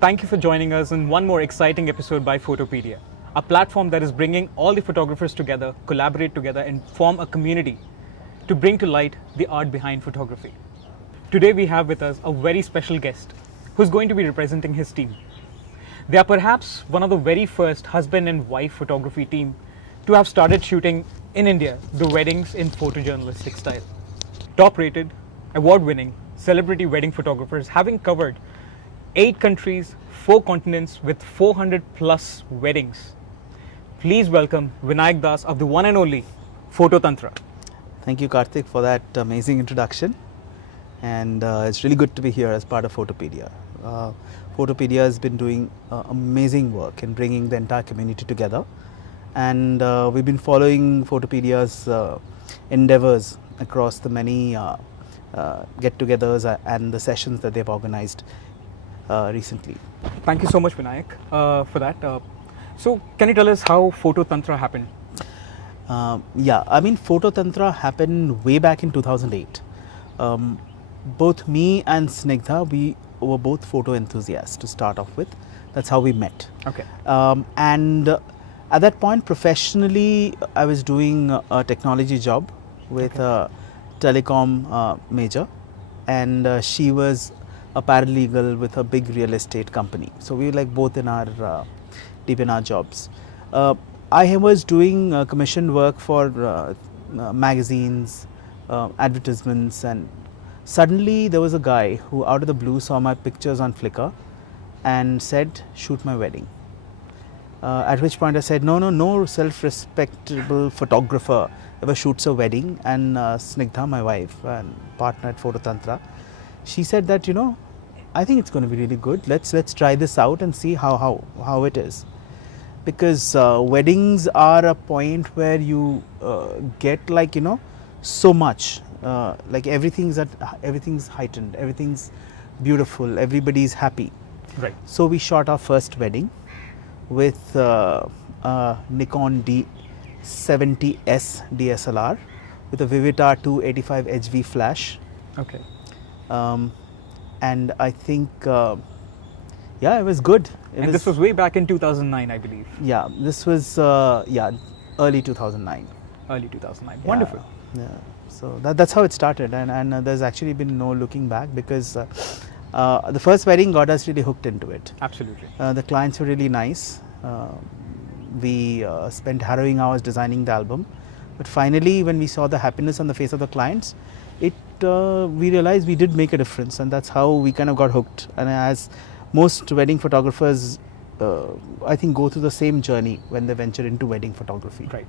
Thank you for joining us in one more exciting episode by Photopedia, a platform that is bringing all the photographers together, collaborate together, and form a community to bring to light the art behind photography. Today we have with us a very special guest who's going to be representing his team. They are perhaps one of the very first husband and wife photography team to have started shooting in India the weddings in photojournalistic style. Top-rated, award-winning, celebrity wedding photographers having covered 8 countries, 4 continents with 400 plus weddings. Please welcome Vinayak Das of the one and only Photo Tantra. Thank you, Kartik, for that amazing introduction. And it's really good to be here as part of Photopedia. Photopedia has been doing amazing work in bringing the entire community together. And we've been following Photopedia's endeavors across the many get-togethers and the sessions that they've organized recently. Thank you so much, Vinayak, for that. So, can you tell us how Photo Tantra happened? Photo Tantra happened way back in 2008. Both me and Snigdha, we were both photo enthusiasts to start off with. That's how we met. Okay. And at that point, professionally, I was doing a technology job with a telecom major, and she was a paralegal with a big real estate company. So we were like both in our deep in our jobs. I was doing commission work for magazines, advertisements, and suddenly there was a guy who out of the blue saw my pictures on Flickr and said, "Shoot my wedding." At which point I said, no self-respectable photographer ever shoots a wedding. And Snigdha, my wife and partner at Photo Tantra, she said that, I think it's going to be really good. Let's try this out and see how it is. Because weddings are a point where you get so much. Like everything's heightened, everything's beautiful, everybody's happy. Right. So we shot our first wedding with Nikon D70S DSLR with a Vivitar 285 HV flash. Okay. And I think, it was good. This was way back in 2009, I believe. Yeah, this was, early 2009. Early 2009. Yeah, Wonderful. Yeah. So that's how it started, and there's actually been no looking back, because the first wedding got us really hooked into it. Absolutely. The clients were really nice. We spent harrowing hours designing the album, but finally when we saw the happiness on the face of the clients, we realized we did make a difference, and that's how we kind of got hooked. And as most wedding photographers, I think, go through the same journey when they venture into wedding photography. Right.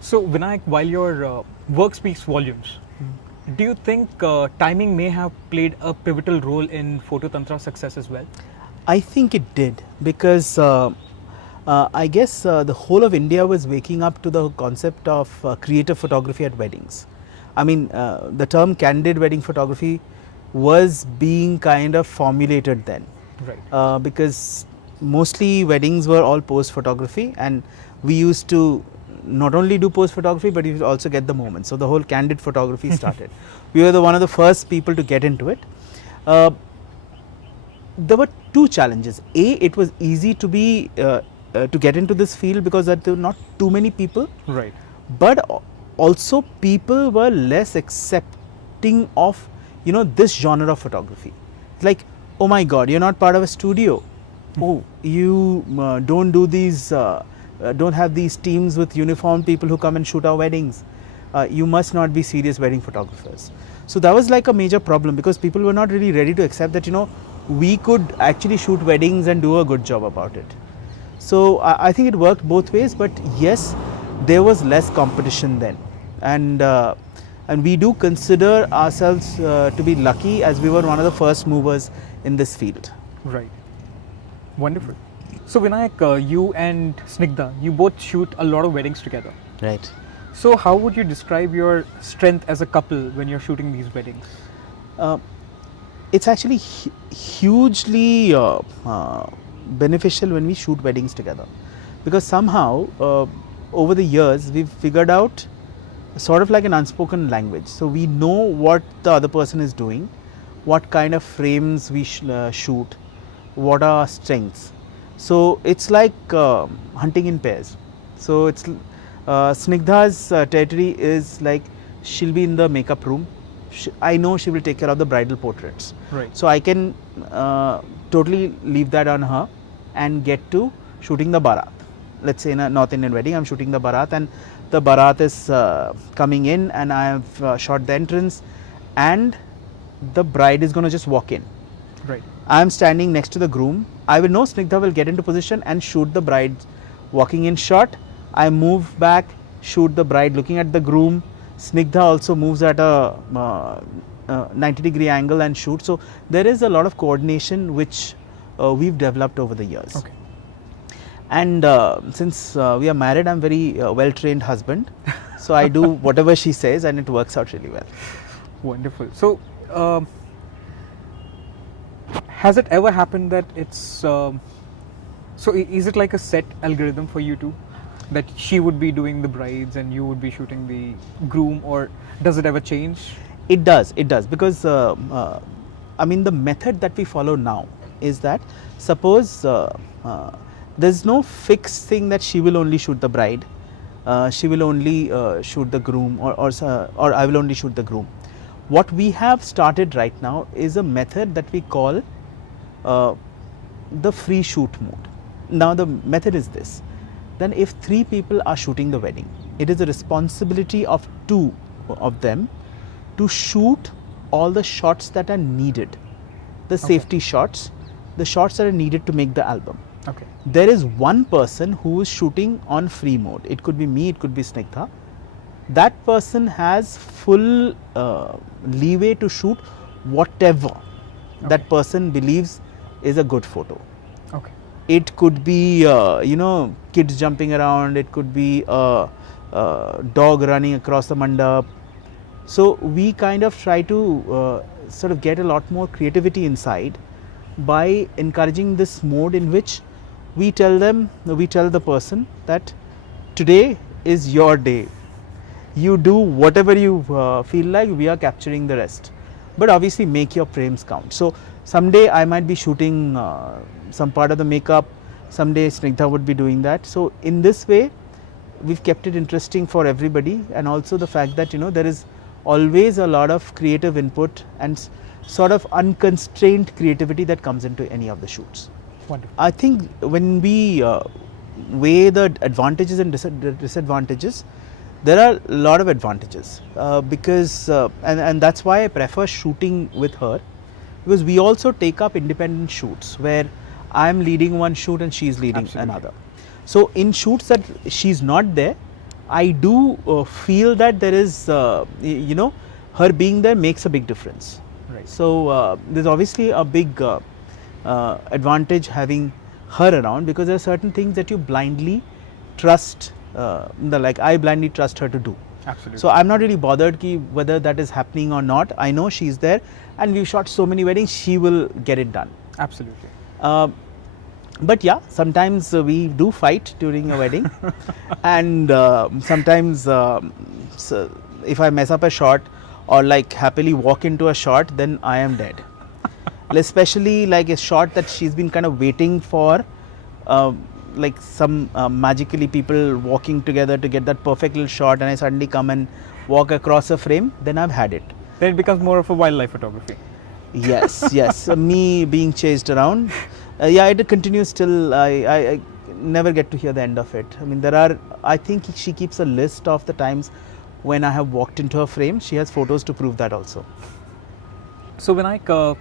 So Vinayak, while your work speaks volumes, do you think timing may have played a pivotal role in Photo Tantra's success as well? I think it did, because I guess the whole of India was waking up to the concept of creative photography at weddings. I mean, the term candid wedding photography was being kind of formulated then. Right. Because mostly weddings were all post photography, and we used to not only do post photography, but you also get the moment. So the whole candid photography started. We were one of the first people to get into it. There were 2 challenges. A, it was easy to be to get into this field because there were not too many people. Right. But also people were less accepting of this genre of photography. It's like, oh my God, you're not part of a studio. Oh, you don't do these. Don't have these teams with uniformed people who come and shoot our weddings. You must not be serious wedding photographers. So that was like a major problem, because people were not really ready to accept that we could actually shoot weddings and do a good job about it. So I think it worked both ways, but yes, there was less competition then, and we do consider ourselves to be lucky, as we were one of the first movers in this field. Right. Wonderful. So Vinayak, you and Snigdha, you both shoot a lot of weddings together. Right. So how would you describe your strength as a couple when you're shooting these weddings? It's actually hugely beneficial when we shoot weddings together, because somehow over the years we've figured out sort of like an unspoken language. So we know what the other person is doing, what kind of frames we shoot, what are our strengths. So it's like hunting in pairs. So it's Snigdha's territory is like she'll be in the makeup room. I know she will take care of the bridal portraits. Right. So I can totally leave that on her and get to shooting the barat. Let's say in a North Indian wedding, I'm shooting the barat, and the barat is coming in, and I have shot the entrance, and the bride is going to just walk in. Right. I am standing next to the groom. I will know Snigdha will get into position and shoot the bride walking in shot. I move back, shoot the bride looking at the groom. Snigdha also moves at a 90-degree angle and shoots. So there is a lot of coordination which we've developed over the years. Okay. And since we are married, I'm very well-trained husband. So I do whatever she says, and it works out really well. Wonderful. So, has it ever happened that it's so is it like a set algorithm for you two, that she would be doing the brides and you would be shooting the groom, or does it ever change? It does, because I mean, the method that we follow now is that, suppose there's no fixed thing that she will only shoot the bride, she will only shoot the groom, or I will only shoot the groom. What we have started right now is a method that we call the free shoot mode. Now the method is this: then if 3 people are shooting the wedding, it is the responsibility of 2 of them to shoot all the shots that are needed, the safety shots, the shots that are needed to make the album. Okay. There is one person who is shooting on free mode. It could be me, it could be Snigdha. That person has full leeway to shoot whatever that person believes is a good photo. Okay. It could be kids jumping around, it could be a dog running across the mandap. So we kind of try to sort of get a lot more creativity inside by encouraging this mode in which we tell the person that today is your day. You do whatever you feel like, we are capturing the rest. But obviously make your frames count. So someday I might be shooting some part of the makeup, someday Snigdha would be doing that. So in this way, we've kept it interesting for everybody, and also the fact that there is always a lot of creative input and sort of unconstrained creativity that comes into any of the shoots. Wonderful. I think when we weigh the advantages and disadvantages, there are a lot of advantages because and that's why I prefer shooting with her, because we also take up independent shoots where I am leading one shoot and she is leading another. So in shoots that she's not there, I do feel that there is her being there makes a big difference. Right. So there's obviously a big advantage having her around, because there are certain things that you blindly trust. Like I blindly trust her to do. Absolutely. So I'm not really bothered whether that is happening or not. I know she's there, and we've shot so many weddings, she will get it done. Absolutely. But yeah, sometimes we do fight during a wedding, and sometimes so if I mess up a shot or like happily walk into a shot, then I am dead. Especially like a shot that she's been kind of waiting for, like some magically people walking together to get that perfect little shot, and I suddenly come and walk across a frame, then I've had it. Then it becomes more of a wildlife photography. Yes, yes. Me being chased around. Yeah, it continues till I never get to hear the end of it. I mean, I think she keeps a list of the times when I have walked into her frame. She has photos to prove that also. So Vinayak,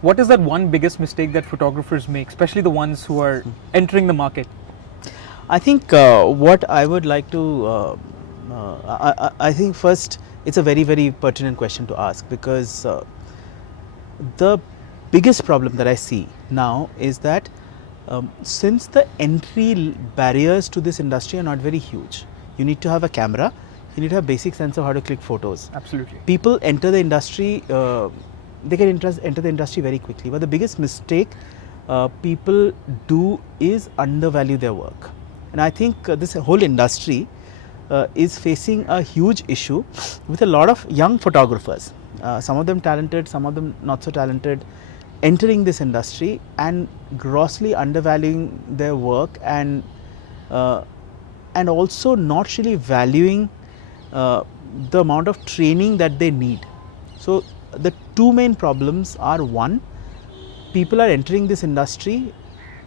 what is that one biggest mistake that photographers make, especially the ones who are entering the market? I think what I would like to, I think first it's a very, very pertinent question to ask, because the biggest problem that I see now is that since the entry barriers to this industry are not very huge, you need to have a camera, you need to have basic sense of how to click photos. Absolutely. People enter the industry, they can enter the industry very quickly, but the biggest mistake people do is undervalue their work. And I think this whole industry is facing a huge issue with a lot of young photographers, some of them talented, some of them not so talented, entering this industry and grossly undervaluing their work, and also not really valuing the amount of training that they need. So the two main problems are, one, people are entering this industry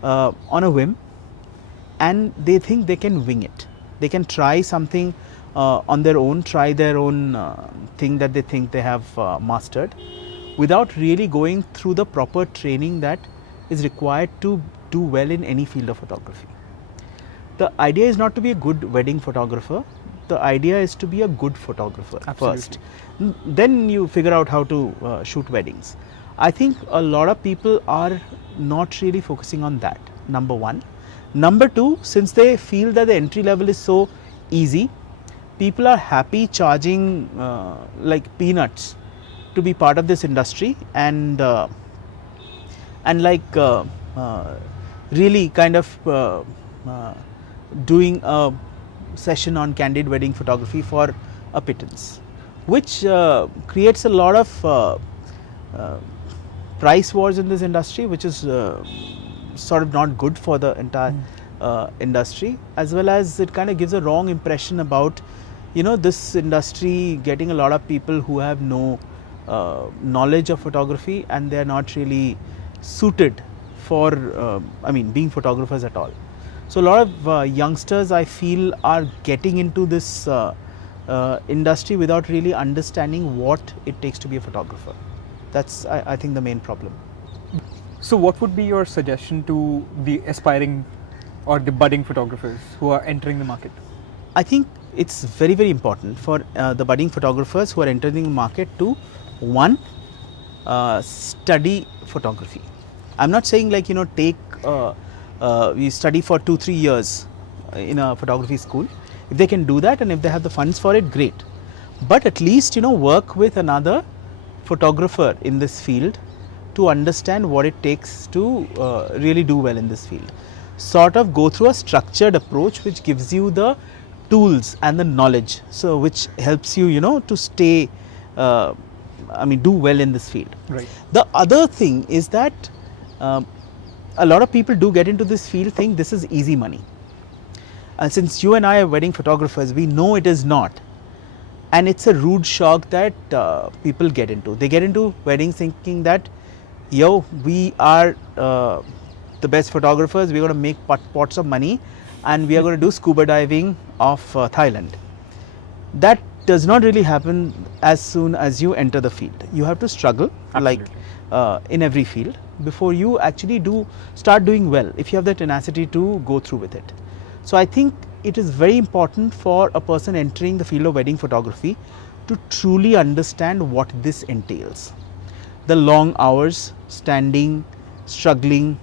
on a whim, and they think they can wing it. They can try something on their own, try their own thing that they think they have mastered, without really going through the proper training that is required to do well in any field of photography. The idea is not to be a good wedding photographer. The idea is to be a good photographer. Absolutely. First. Then you figure out how to shoot weddings. I think a lot of people are not really focusing on that, number one. Number two, since they feel that the entry level is so easy, people are happy charging like peanuts to be part of this industry, and like really kind of doing a session on candid wedding photography for a pittance, which creates a lot of price wars in this industry, which is sort of not good for the entire industry, as well as it kind of gives a wrong impression about, you know, this industry getting a lot of people who have no knowledge of photography, and they are not really suited for being photographers at all. So a lot of youngsters, I feel, are getting into this industry without really understanding what it takes to be a photographer. That's, I think, the main problem. So what would be your suggestion to the aspiring or the budding photographers who are entering the market? I think it's very, very important for the budding photographers who are entering the market to, one, study photography. I'm not saying, like, you know, take we study for 2-3 years in a photography school. If they can do that, and if they have the funds for it, great. But at least, you know, work with another photographer in this field to understand what it takes to really do well in this field. Sort of go through a structured approach which gives you the tools and the knowledge, so which helps you, you know, to stay do well in this field. Right. The other thing is that a lot of people do get into this field, think this is easy money. And since you and I are wedding photographers, we know it is not. And it's a rude shock that people get into. They get into weddings thinking that, yo, we are the best photographers, we're going to make pots of money, and we are going to do scuba diving off Thailand. That does not really happen as soon as you enter the field. You have to struggle. Absolutely. Like in every field, before you actually start doing well, if you have the tenacity to go through with it. So I think it is very important for a person entering the field of wedding photography to truly understand what this entails. The long hours, standing, struggling,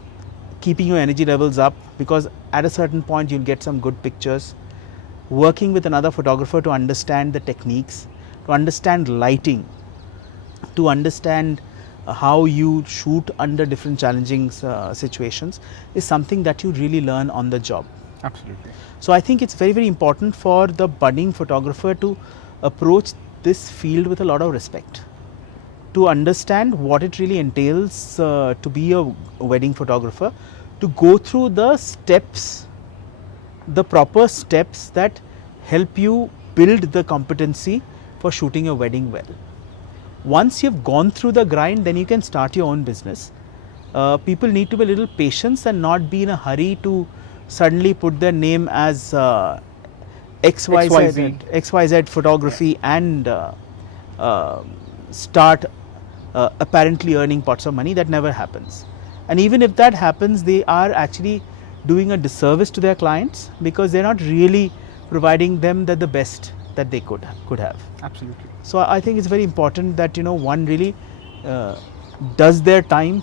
keeping your energy levels up, because at a certain point you'll get some good pictures. Working with another photographer to understand the techniques, to understand lighting, to understand how you shoot under different challenging situations, is something that you really learn on the job. Absolutely. So I think it's very, very important for the budding photographer to approach this field with a lot of respect, to understand what it really entails to be a wedding photographer, to go through the steps, the proper steps that help you build the competency for shooting a wedding well. Once you've gone through the grind, then you can start your own business. People need to be a little patient and not be in a hurry to suddenly put their name as XYZ photography and start apparently earning pots of money. That never happens. And even if that happens, they are actually doing a disservice to their clients, because they're not really providing them the best that they could have. Absolutely. So I think it's very important that, you know, one really does their time,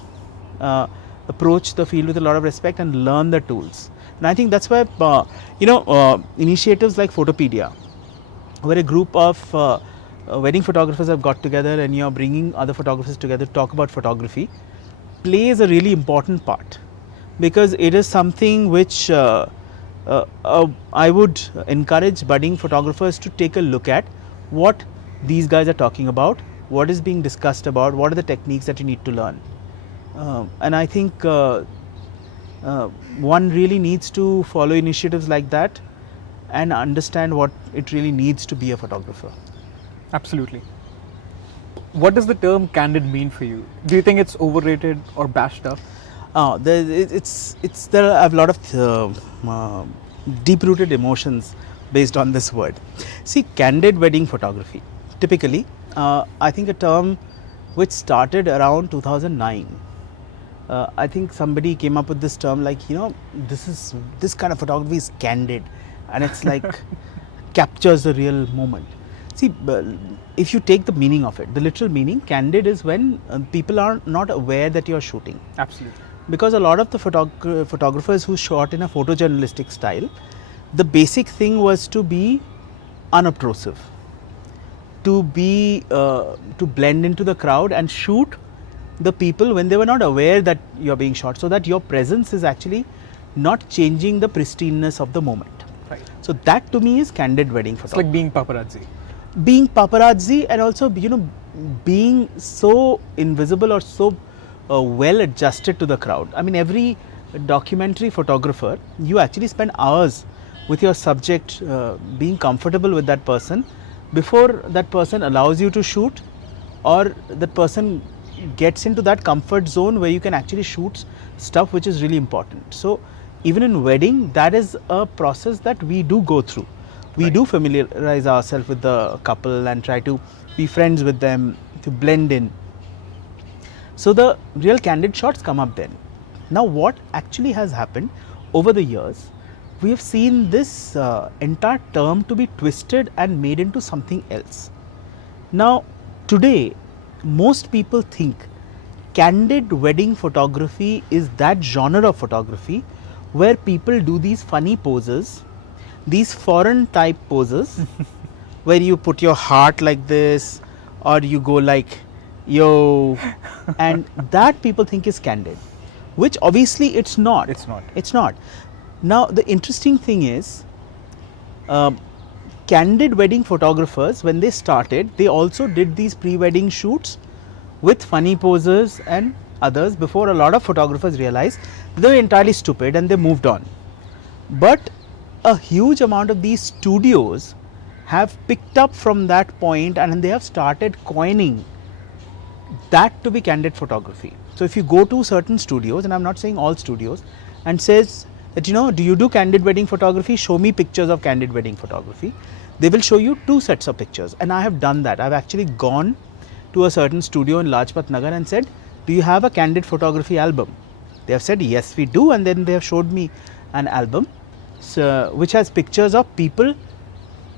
approach the field with a lot of respect, and learn the tools. And I think that's why initiatives like Photopedia, where a group of wedding photographers have got together and you're bringing other photographers together to talk about photography, plays a really important part, because it is something which I would encourage budding photographers to take a look at what these guys are talking about, what is being discussed about, what are the techniques that you need to learn. And I think one really needs to follow initiatives like that and understand what it really needs to be a photographer. Absolutely. What does the term candid mean for you? Do you think it's overrated or bashed up? There are a lot of deep-rooted emotions based on this word. See, candid wedding photography, typically, I think a term which started around 2009. I think somebody came up with this term like, this kind of photography is candid, and it's like captures the real moment. See, if you take the meaning of it, the literal meaning, candid is when people are not aware that you are shooting. Absolutely. Because a lot of the photographers who shot in a photojournalistic style, the basic thing was to be unobtrusive, to blend into the crowd and shoot the people when they were not aware that you are being shot, so that your presence is actually not changing the pristineness of the moment. Right. So that to me is candid wedding photography. It's like being paparazzi. Being paparazzi, and also being so invisible or so well adjusted to the crowd. I mean, every documentary photographer, you actually spend hours with your subject, being comfortable with that person before that person allows you to shoot, or that person gets into that comfort zone where you can actually shoot stuff which is really important. So even in wedding, that is a process that we do go through. We do familiarize ourselves with the couple and try to be friends with them, to blend in. So the real candid shots come up then. Now what actually has happened over the years, we have seen this entire term to be twisted and made into something else. Now today, most people think candid wedding photography is that genre of photography where people do these funny poses, these foreign type poses where you put your heart like this, or you go like yo, and that people think is candid, which obviously it's not. It's not. Now the interesting thing is, candid wedding photographers, when they started, they also did these pre-wedding shoots with funny poses and others before a lot of photographers realized they were entirely stupid and they moved on. But a huge amount of these studios have picked up from that point and they have started coining that to be candid photography. So if you go to certain studios, and I'm not saying all studios, and says that, do you do candid wedding photography? Show me pictures of candid wedding photography. They will show you 2 sets of pictures, and I have done that. I've actually gone to a certain studio in Lajpat Nagar and said, do you have a candid photography album? They have said, yes, we do, and then they have showed me an album which has pictures of people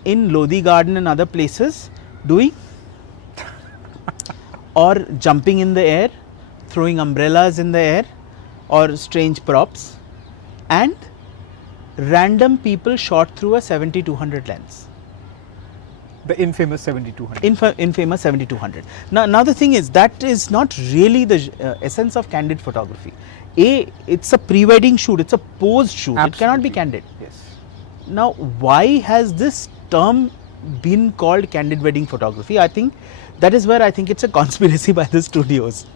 in Lodi Garden and other places doing or jumping in the air, throwing umbrellas in the air, or strange props, and random people shot through a 70-200 lens. The infamous 70-200. Infamous 70-200. Now the thing is, that is not really the essence of candid photography. It's a pre-wedding shoot, it's a posed shoot. Absolutely. It cannot be candid. Yes. Now, why has this term been called candid wedding photography? I think that is where I think it's a conspiracy by the studios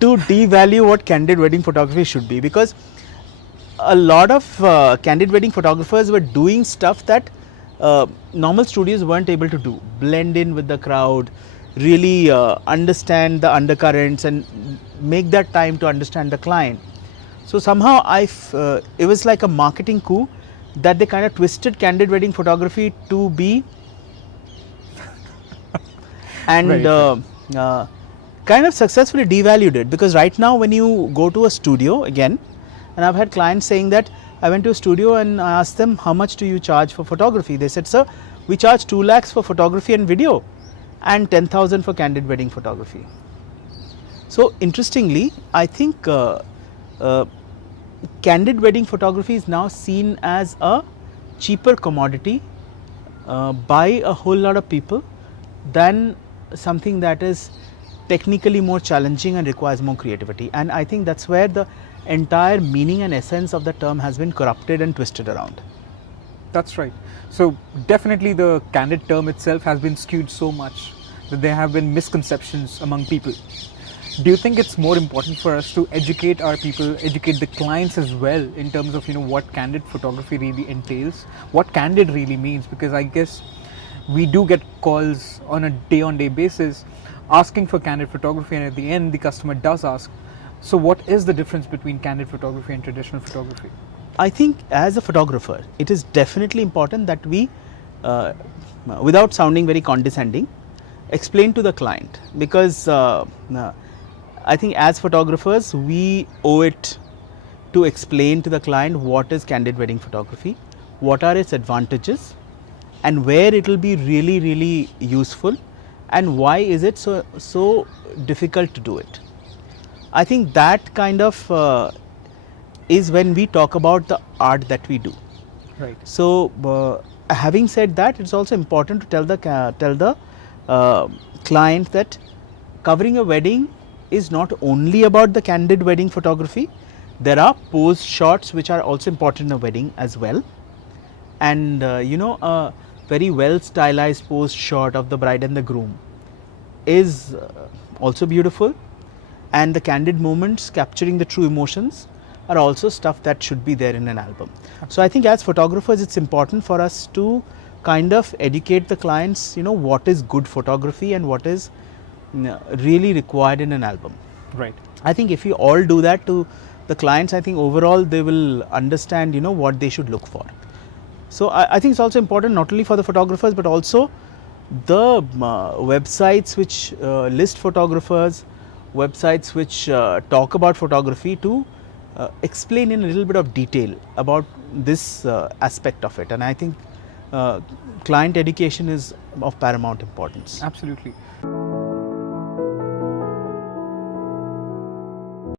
to devalue what candid wedding photography should be, because a lot of candid wedding photographers were doing stuff that normal studios weren't able to do. Blend in with the crowd, really understand the undercurrents and make that time to understand the client. So somehow it was like a marketing coup that they kind of twisted candid wedding photography to be and kind of successfully devalued it, because right now when you go to a studio again, and I've had clients saying that I went to a studio and I asked them, how much do you charge for photography? They said, sir, we charge 2 lakhs for photography and video and 10,000 for candid wedding photography. So interestingly, I think candid wedding photography is now seen as a cheaper commodity by a whole lot of people than something that is technically more challenging and requires more creativity. And I think that's where the entire meaning and essence of the term has been corrupted and twisted around. That's right. So definitely the candid term itself has been skewed so much that there have been misconceptions among people. Do you think it's more important for us to educate our people, educate the clients as well in terms of what candid photography really entails, what candid really means? Because I guess we do get calls on a day-on-day basis asking for candid photography, and at the end the customer does ask. So what is the difference between candid photography and traditional photography? I think as a photographer, it is definitely important that we, without sounding very condescending, explain to the client, because I think as photographers we owe it to explain to the client what is candid wedding photography, what are its advantages, and where it will be really, really useful, and why is it so difficult to do it. I think that kind of is when we talk about the art that we do. Right. So having said that, it's also important to tell the client that covering a wedding is not only about the candid wedding photography. There are pose shots which are also important in a wedding as well, and a very well stylized pose shot of the bride and the groom is also beautiful, and the candid moments capturing the true emotions are also stuff that should be there in an album. So I think as photographers it's important for us to kind of educate the clients, what is good photography and what is really required in an album. Right. I think if we all do that to the clients, I think overall they will understand what they should look for. So I think it's also important not only for the photographers but also the websites which list photographers, websites which talk about photography, to explain in a little bit of detail about this aspect of it, and I think client education is of paramount importance. Absolutely.